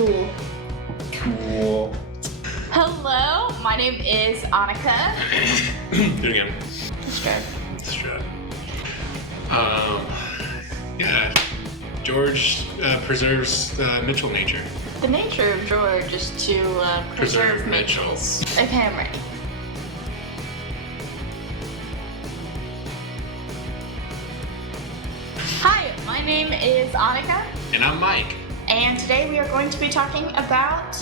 Cool. Cool. Hello, my name is Annika. Do it again. Let's try. Yeah. George preserves Mitchell nature. The nature of George is to preserve Mitchells. Okay, I'm ready. Hi, my name is Annika. And I'm Mike. And today we are going to be talking about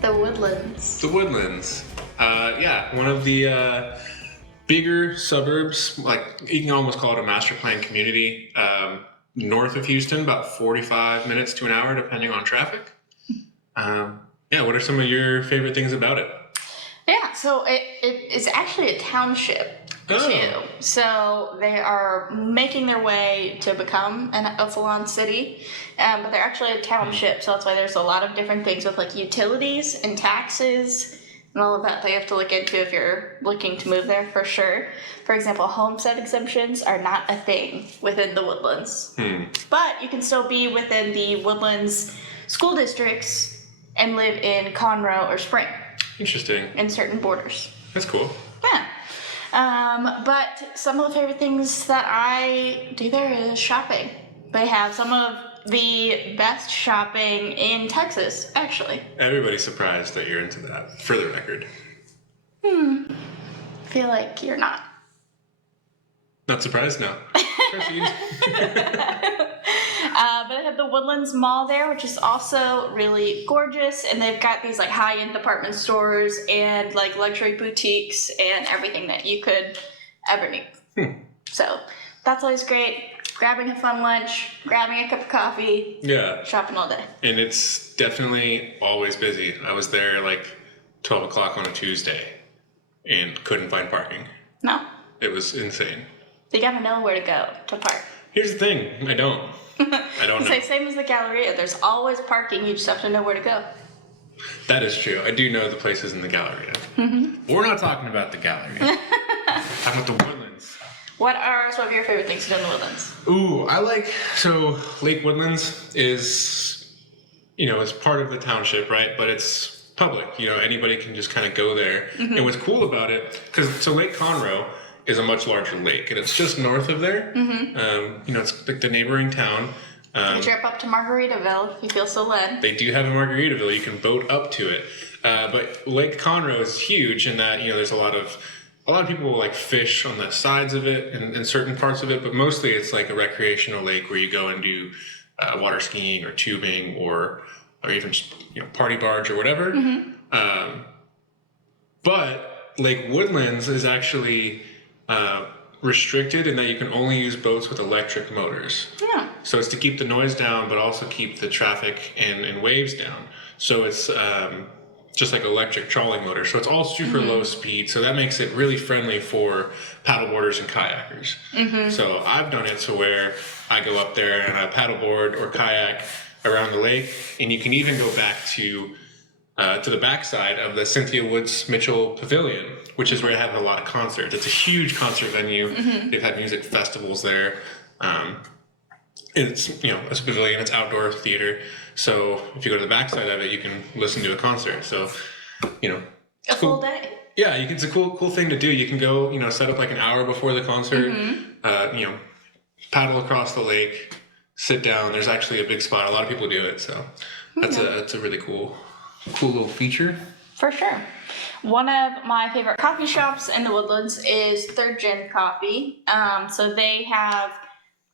the Woodlands. The Woodlands. Yeah, one of the bigger suburbs, like you can almost call it a master plan community, north of Houston, about 45 minutes to an hour, depending on traffic. Yeah, what are some of your favorite things about it? Yeah, so it is actually a township. Too. So they are making their way to become a full-on city, but they're actually a township, so that's why there's a lot of different things with like utilities and taxes and all of that they have to look into if you're looking to move there for sure. For example, homestead exemptions are not a thing within the Woodlands, but you can still be within the Woodlands school districts and live in Conroe or Spring. Interesting. In certain borders. That's cool. Yeah. But some of the favorite things that I do there is shopping. They have some of the best shopping in Texas, actually. Everybody's surprised that you're into that, for the record. Feel like you're not. Not surprised? No. Proceed. But they have the Woodlands Mall there, which is also really gorgeous, and they've got these like high-end department stores and like luxury boutiques and everything that you could ever need. So that's always great. Grabbing a fun lunch, grabbing a cup of coffee, Yeah. shopping all day. And it's definitely always busy. I was there like 12 o'clock on a Tuesday and couldn't find parking. No, It was insane. you gotta know where to go to park. Here's the thing, I don't. I don't know. It's like same as the Galleria. There's always parking. You just have to know where to go. That is true. I do know the places in the Galleria. We're not talking about the Galleria. Talking about the Woodlands. What are some of your favorite things to do in the Woodlands? Ooh, so Lake Woodlands is, it's part of the township, right? But it's public. Anybody can just kind of go there. And what's cool about it, so Lake Conroe is a much larger lake, and it's just north of there. It's like the neighboring town. Take a trip up to Margaritaville if you feel so led. They do have a Margaritaville. You can boat up to it. But Lake Conroe is huge in that, there's a lot of people like fish on the sides of it and certain parts of it, but mostly it's like a recreational lake where you go and do water skiing or tubing or even just, party barge or whatever. But Lake Woodlands is actually restricted in that you can only use boats with electric motors. Yeah. So it's to keep the noise down, but also keep the traffic and waves down. So it's just like electric trolling motor. So it's all super low speed. So that makes it really friendly for paddleboarders and kayakers. So I've done it to where I go up there and I paddleboard or kayak around the lake, and you can even go back to the backside of the Cynthia Woods Mitchell Pavilion, which is where I have a lot of concerts. It's a huge concert venue. They've had music festivals there. It's it's a pavilion. It's outdoor theater. So if you go to the backside of it, you can listen to a concert. So A full day. Yeah, it's a cool thing to do. You can go set up like an hour before the concert. Paddle across the lake, sit down. There's actually a big spot. A lot of people do it. So that's a really cool little feature. For sure. One of my favorite coffee shops in the Woodlands is Third Gen Coffee. So they have,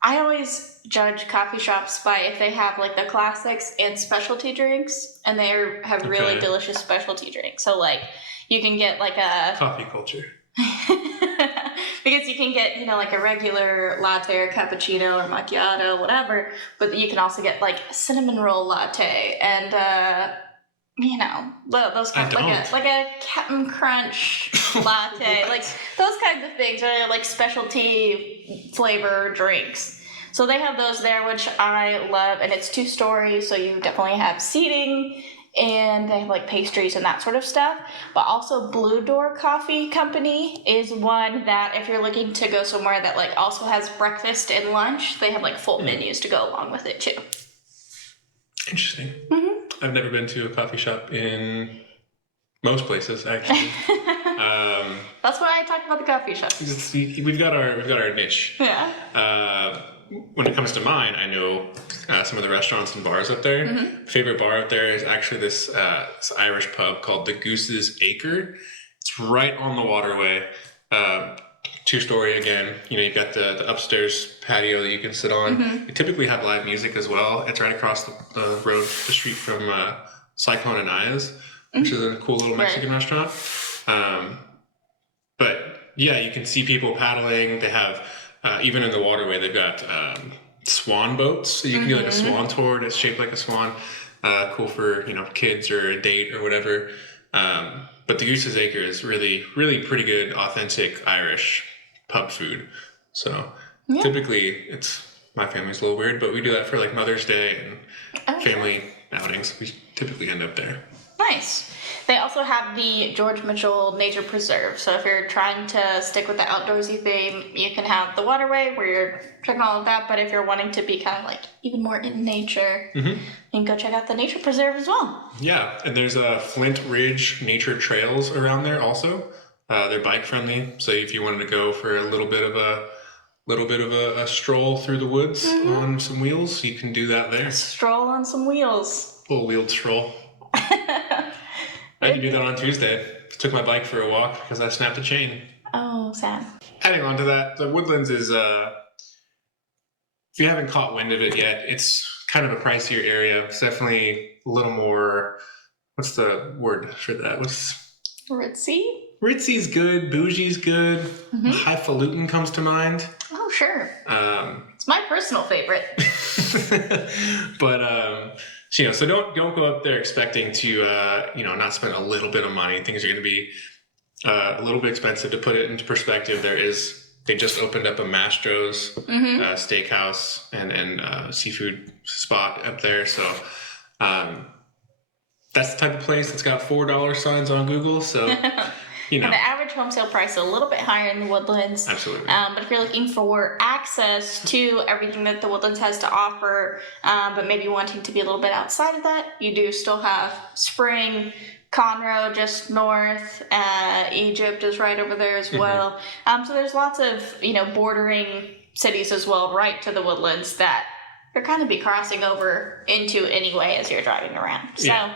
I always judge coffee shops by if they have like the classics and specialty drinks, and they have really delicious specialty drinks. So like you can get like a coffee culture. Because you can get, like a regular latte or cappuccino or macchiato, whatever, but you can also get like cinnamon roll latte and those kinds like a Captain Crunch latte, like those kinds of things are like specialty flavor drinks. So they have those there, which I love, and it's 2 stories, so you definitely have seating, and they have like pastries and that sort of stuff. But also Blue Door Coffee Company is one that if you're looking to go somewhere that like also has breakfast and lunch, they have like full menus to go along with it too. Interesting. I've never been to a coffee shop in most places, actually. That's why I talked about the coffee shop. We've got our niche. Yeah. When it comes to mine, I know some of the restaurants and bars up there. Favorite bar up there is actually this Irish pub called the Goose's Acre. It's right on the waterway. 2-story again. You know, you've got the upstairs patio that you can sit on. They typically have live music as well. It's right across the road, the street from Cyclone and Aya's, which is a cool little Mexican restaurant. But yeah, you can see people paddling. They have, even in the waterway, they've got swan boats. So you can do like a swan tour that's shaped like a swan. Cool for, you know, kids or a date or whatever. But the Goose's Acre is really, really pretty good, authentic Irish pub food. So typically, my family's a little weird, but we do that for like Mother's Day and family outings. We typically end up there. Nice. They also have the George Mitchell Nature Preserve. So if you're trying to stick with the outdoorsy theme, you can have the waterway where you're checking all of that. But if you're wanting to be kind of like even more in nature, you can go check out the Nature Preserve as well. Yeah, and there's Flint Ridge Nature Trails around there also. They're bike friendly, so if you wanted to go for a little bit of a stroll through the woods on some wheels, you can do that there. Stroll on some wheels. A little wheeled stroll. I had to do that on Tuesday. Took my bike for a walk because I snapped a chain. Oh, sad. Adding on to that, the Woodlands is, if you haven't caught wind of it yet, it's kind of a pricier area. It's definitely a little more, what's the word for that? Ritzy? Ritzy's good, bougie's good, highfalutin comes to mind. Oh, sure. It's my personal favorite. But, you know, so don't go up there expecting to, not spend a little bit of money. Things are going to be a little bit expensive. To put it into perspective, they just opened up a Mastro's steakhouse and seafood spot up there. So that's the type of place that's got $4 signs on Google. So, you know. And the average home sale price is a little bit higher in the Woodlands. Absolutely. But if you're looking for access to everything that the Woodlands has to offer, but maybe wanting to be a little bit outside of that, you do still have Spring, Conroe just north, Egypt is right over there as well. So there's lots of, bordering cities as well right to the Woodlands that you're kind of be crossing over into anyway as you're driving around. So,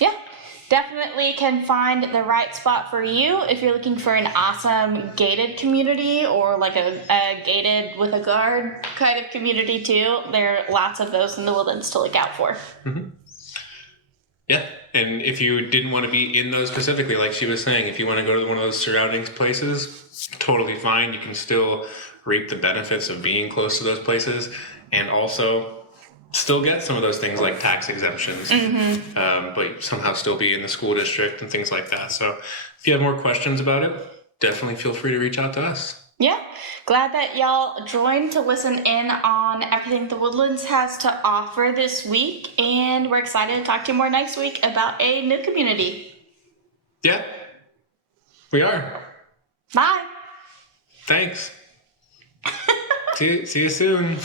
yeah. Definitely can find the right spot for you if you're looking for an awesome gated community or like a gated with a guard kind of community too. There are lots of those in the Woodlands to look out for. Yeah, and if you didn't want to be in those specifically, like she was saying, if you want to go to one of those surrounding places, totally fine. You can still reap the benefits of being close to those places and also still get some of those things like tax exemptions, but somehow still be in the school district and things like that. So if you have more questions about it, definitely feel free to reach out to us. Yeah, glad that y'all joined to listen in on everything the Woodlands has to offer this week, and we're excited to talk to you more next week about a new community. Yeah, we are. Bye. Thanks. See you soon.